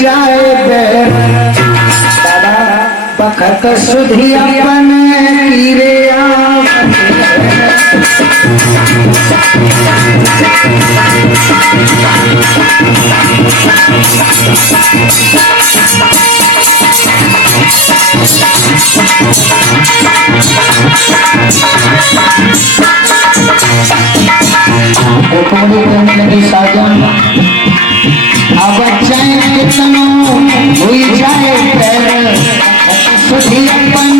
जाए बैर बखत सुधी अपन कीरे साजन अब चैन कितनो हुई जाए पैर सुधी अपन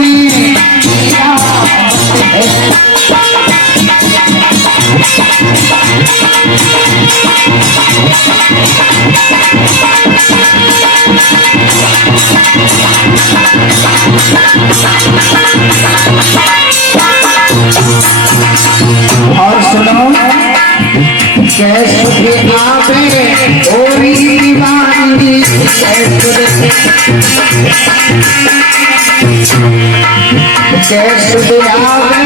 और सुनो कैसे आवे ओरी दीवानी कैसे आवे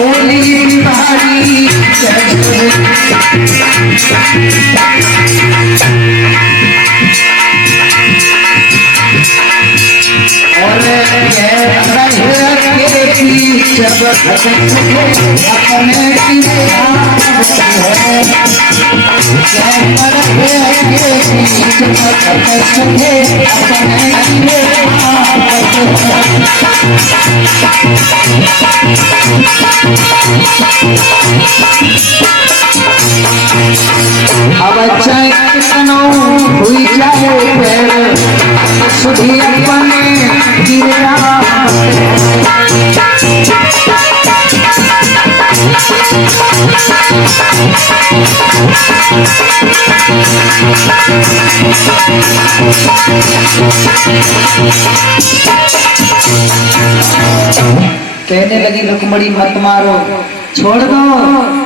ओरी दीवानी और जब अपने अब चाहे कितनो हुई जाए पैर सुधी अपने गिरा कहने लगी रुक्मणी मत मारो, छोड़ दो,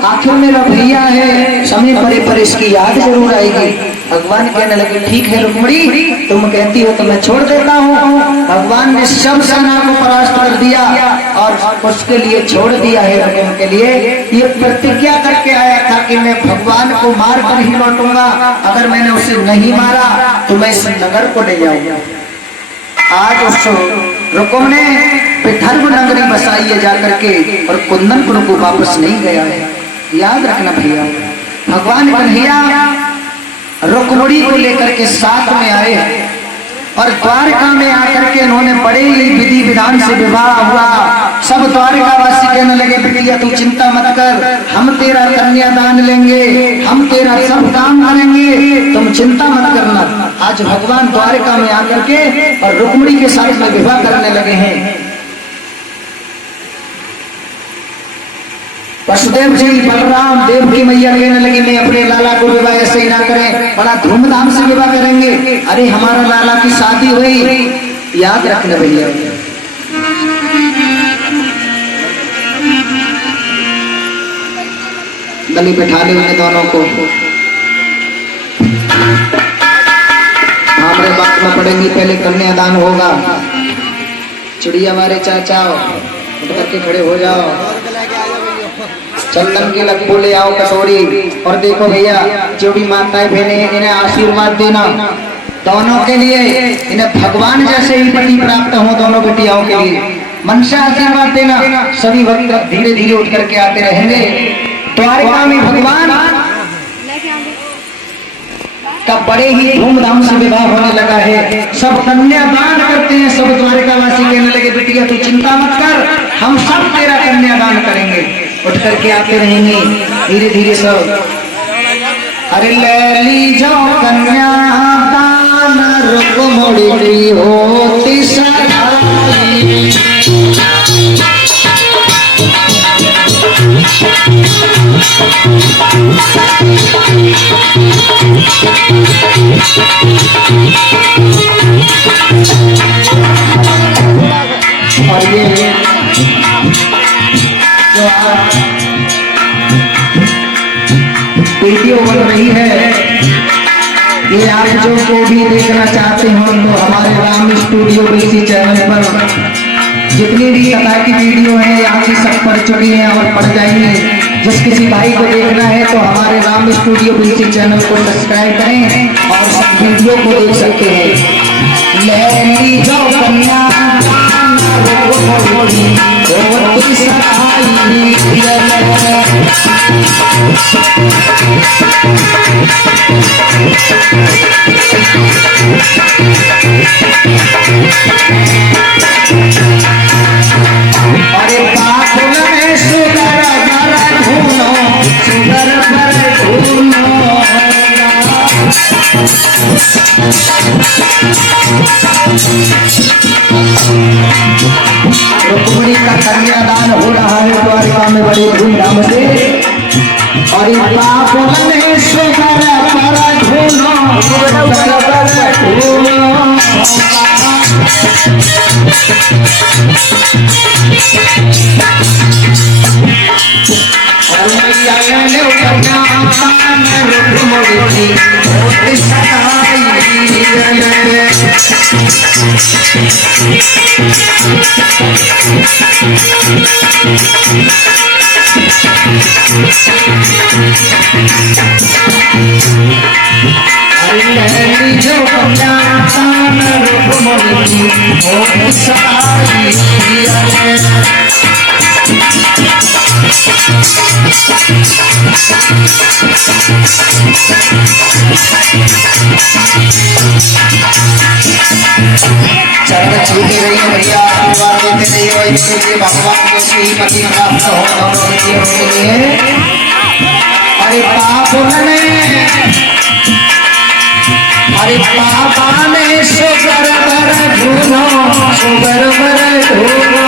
आखिर मेरा भैया है, समय पड़े पर इसकी याद जरूर आएगी। भगवान कहने लगे ठीक है रुक्मणी, तुम कहती हो तो मैं छोड़ देता हूँ। भगवान ने सब सेना को परास्त कर दिया और उसके लिए छोड़ दिया है। रुक्म के लिए ये प्रतिज्ञा करके आया था कि मैं भगवान को मार कर ही लौटूंगा, अगर मैंने उसे नहीं मारा तो मैं इस नगर को ले जाऊंगा। आज उस रुक्म ने विदर्भ नगरी बसाई है जाकर के और कुंदनपुर को वापस नहीं गया है। याद रखना भैया, भगवान कन्हैया रुक्मणी को लेकर के साथ में आए और द्वारका में आकर के उन्होंने बड़े ही विधि विधान से विवाह हुआ। सब द्वारकावासी कहने लगे बिटिया तू चिंता मत कर, हम तेरा कन्यादान लेंगे, हम तेरा सब काम करेंगे, तुम चिंता मत करना। आज भगवान द्वारका में आकर के और रुक्मणी के साथ में विवाह करने लगे हैं। वसुदेव जी बलराम देव की मैया कहने लगी मैं अपने लाला को विवाह ऐसे ही ना करें, बड़ा धूमधाम से विवाह करेंगे। अरे हमारा लाला की शादी हुई, याद रखना भैया। गली बैठा ले उन्हें दोनों को, हमारे बात में पड़ेंगी, पहले कन्यादान होगा। चिड़िया हमारे चाचा उठ करके खड़े हो जाओ, चंदन की लग ले आओ कटोरी। और देखो भैया जो भी माताएं बहने हैं इन्हें आशीर्वाद देना, दोनों के लिए इन्हें भगवान जैसे ही पति प्राप्त हो, दोनों बेटियों के लिए मन से आशीर्वाद देना। सभी भक्त धीरे धीरे उठ करके आते रहेंगे। द्वारका में भगवान का बड़े ही धूमधाम से विवाह होने लगा है। सब कन्यादान करते हैं। सब द्वारकावासी कहने लगे बिटिया तू चिंता मत कर, हम सब तेरा कन्यादान करेंगे। उठ करके आते रहेंगे धीरे धीरे सब। अरे ले ली जाओ कन्यादान रुक्मणी होती सहाई। और ये वीडियो बन रही है, ये आप जो को भी देखना चाहते हो तो हमारे राम स्टूडियो इसी चैनल पर जितनी भी कथा की वीडियो है यहाँ की सब पढ़ चुकी हैं और पढ़ जाएंगे। जिस किसी भाई को देखना है तो हमारे राम स्टूडियो म्यूजिक चैनल को सब्सक्राइब करें और सब वीडियो को देख सकते हैं। लहरी जो कन्या अरे पागल में सुगर बर धुनो सुगर बर धुनो रुक्मिणी का कन्यादान हो रहा है द्वारिका में बड़े धूमधाम से। और पागल में सुगर बर धुनो सुगर बर धुनो जो चरण छूते रहिए भैया, आशीर्वाद देते रहिए इसके भगवान के श्रीपति प्राप्त हो दोनों के लिए। अरे पापा ने सुगर बर धुनो सुगर बर धुनो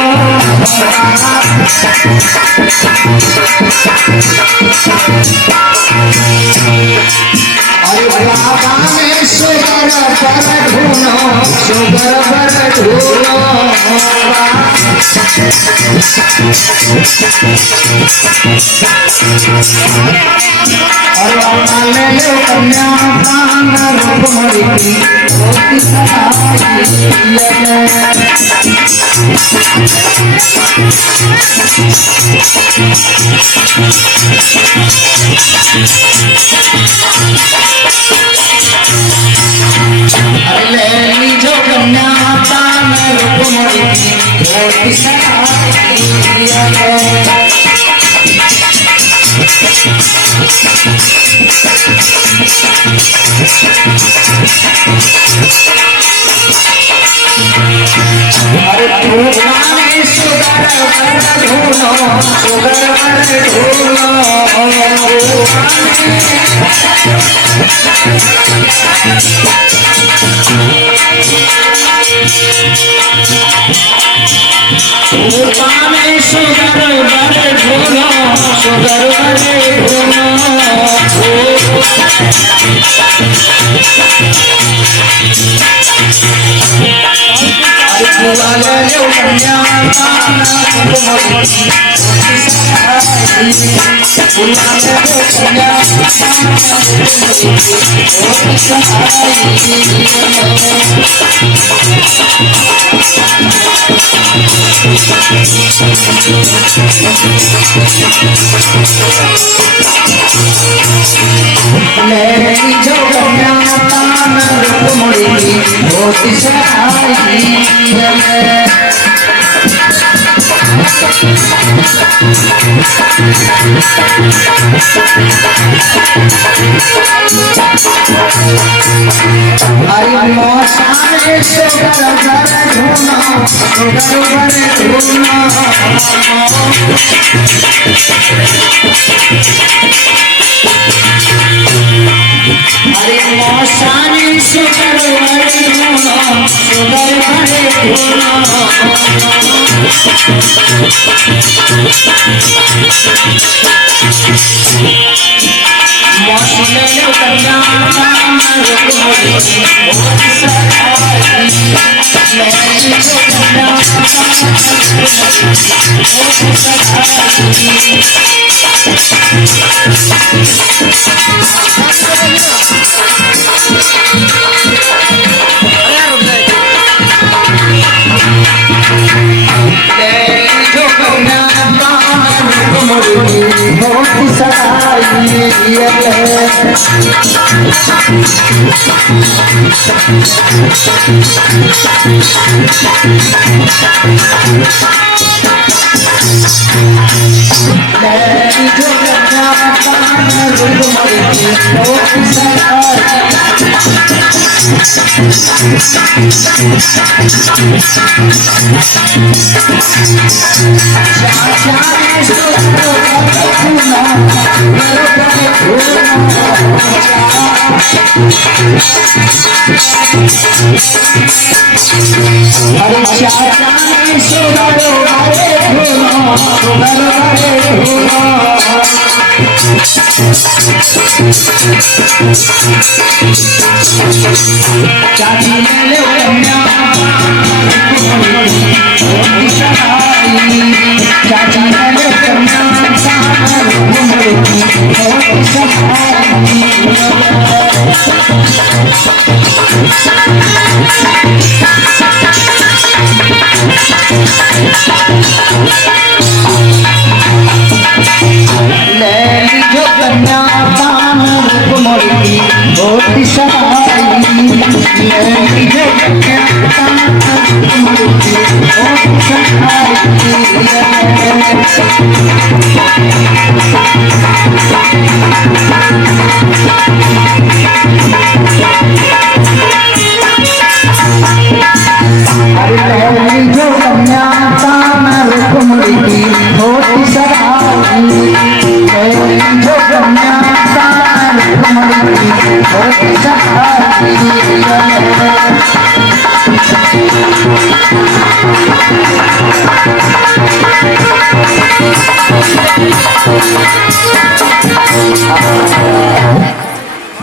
अरे बाबा ने सुगर बर धुनो सुगर बर धुनो और ले लो कन्या पान रुक्मिणी की ले जो कन्या पान रुक्मिणी की अरे धुनाने सुगर बर धुनो सुगर बर धुनो धुनाने सुगर बर धुनो सुगर बर मेरी जो कन्या पान रुक्मिणी होती सहाई हरि मौसाने सुगर बर धुनो सुगर बर धुनो हरि मौसाने सुगर बर धुनो सुगर बर धुनो मौसम में कन्या पान रुक्मिणी होती सहाई मेरी जो कन्या पान रुक्मिणी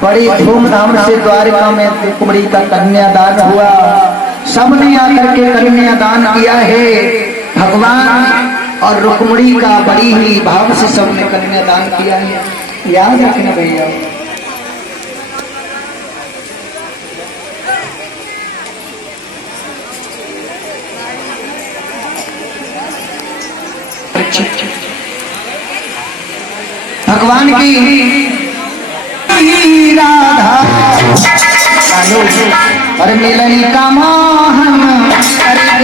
बड़ी धूमधाम से द्वारका में रुक्मिणी का कन्यादान हुआ। सबने आकर के कन्यादान किया है। भगवान और रुक्मिणी का बड़ी ही भाव से सबने कन्यादान किया है। याद रखना भैया। भगवान की राधा और मिलन का मोहन करे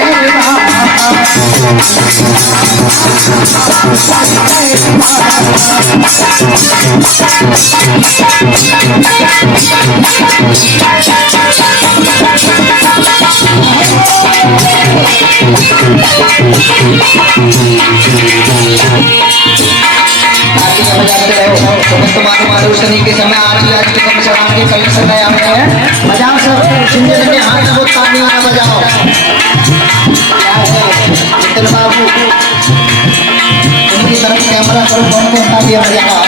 शनि के समय आरती के समय के कई समय आते हैं। बजाओ सब सुनने लगे हाथ में ताली वाला बजाओ। नितिन बाबू उनकी तरफ कैमरा करो कौन कौन ताली बजाओ।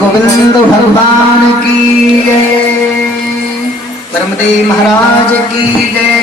गोविंद भगवान की जय, ब्रह्मदेव महाराज की जय।